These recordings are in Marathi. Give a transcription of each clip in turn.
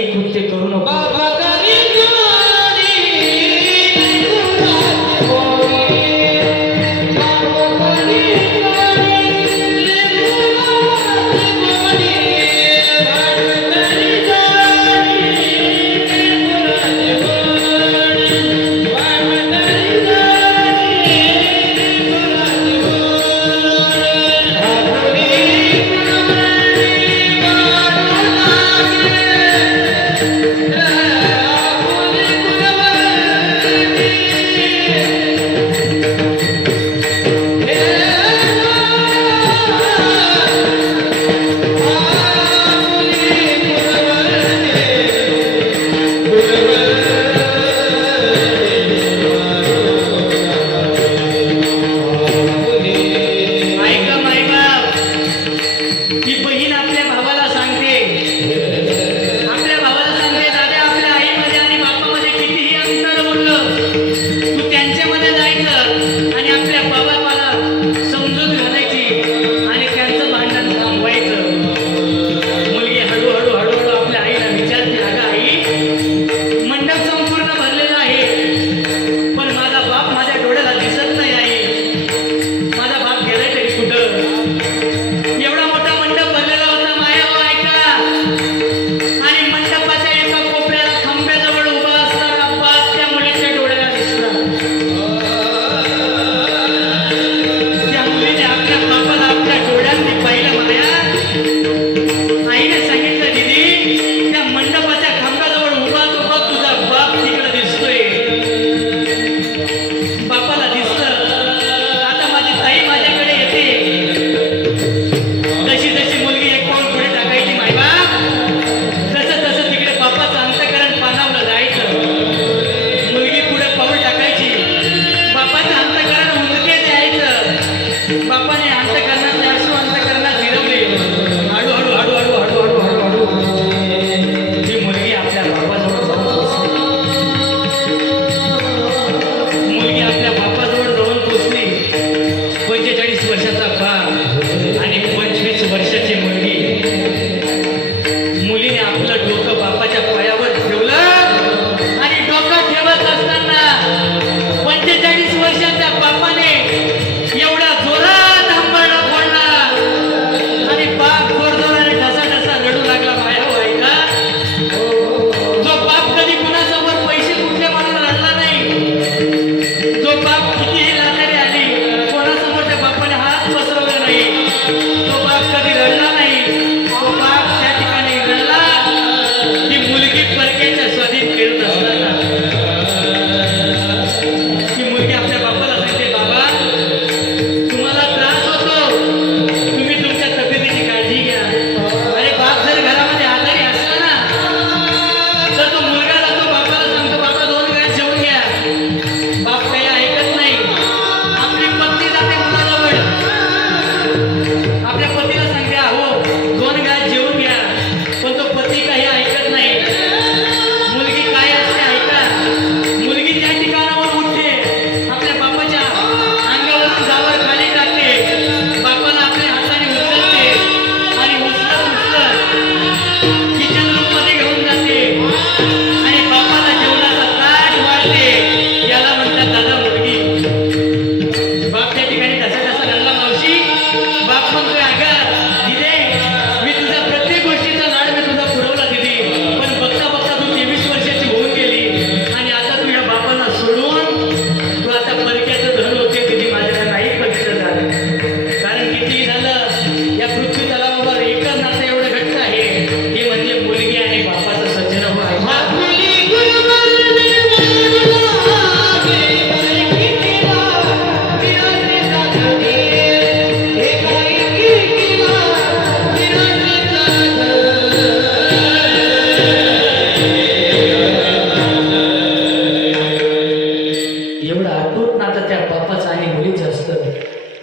काही कृत्य करू नको.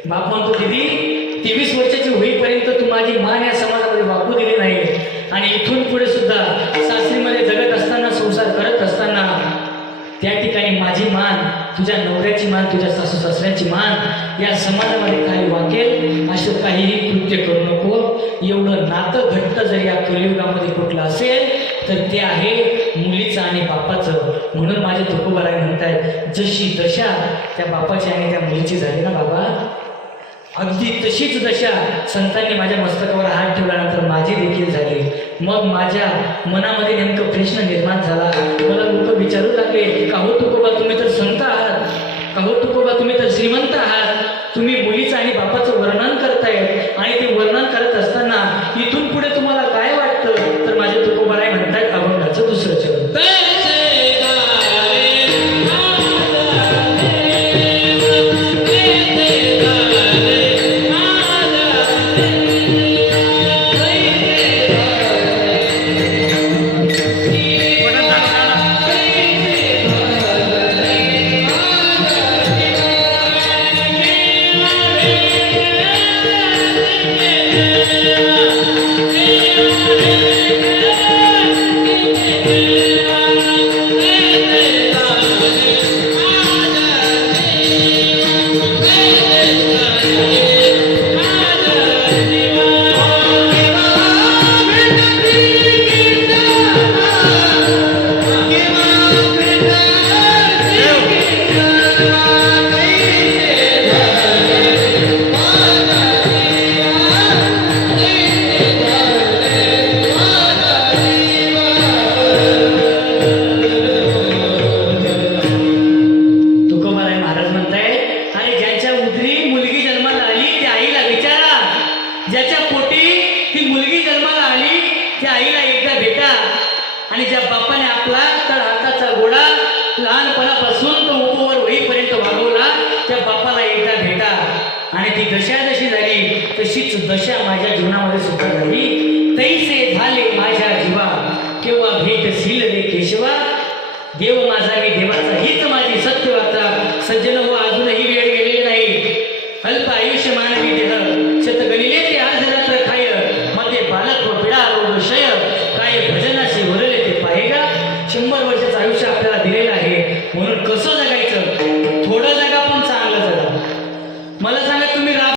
बाप म्हणतो दीदी 23 वर्षाची होईपर्यंत तू माझी मान या समाजामध्ये वापरू दिली नाही आणि इथून पुढे सुद्धा सासरीमध्ये जगत असताना संसार करत असताना त्या ठिकाणी माझी मान तुझ्या नवऱ्याची मान तुझ्या सासू सासऱ्याची मान या समाजामध्ये खाली वाकेल असं काहीही कृत्य करू नको. एवढं नातं घट्ट जर या कलियुगामध्ये कुठलं असेल तर ते आहे मुलीचं आणि बापाचं. म्हणून माझे तुकोबाराय म्हणतायत, जशी दशा त्या बापाची आणि त्या मुलीची झाली ना बाबा, अगदी तशीच दशा संतांनी माझ्या मस्तकावर हात ठेवल्यानंतर माझी देखील झाली. मग माझ्या मनामध्ये नेमकं प्रश्न निर्माण झाला. मला लोक विचारू लागले, का हो तुकोबा तुम्ही तर संत आहात, का हो तुकोबा तुम्ही तर श्रीमंत आहात, तुम्ही मुलीचं आणि बापाचं वर्णन करतायत आणि ते वर्णन करत असताना इथून पुढे तुम्हाला काय वाटतं? तर माझे तुकोबाराय म्हणतात अभंगाचं दुसरं चरण. ज्याच्या पोटी ही मुलगी जन्माला आली त्या आईला एकदा भेटा, आणि ज्या बापाने आपला तर हाताचा गोडा लहानपणापासून तो उपवर होईपर्यंत वागवला त्या बापाला एकदा भेटा. आणि ती दशा जशी झाली तशीच दशा माझ्या जीवनामध्ये सुद्धा झाली. तैसे झाले माझ्या जीवा केव्हा भेटशील रे केशवा, देव माझा मी देवाचा हीच माझी सत्यवार्ता. सज्जन हो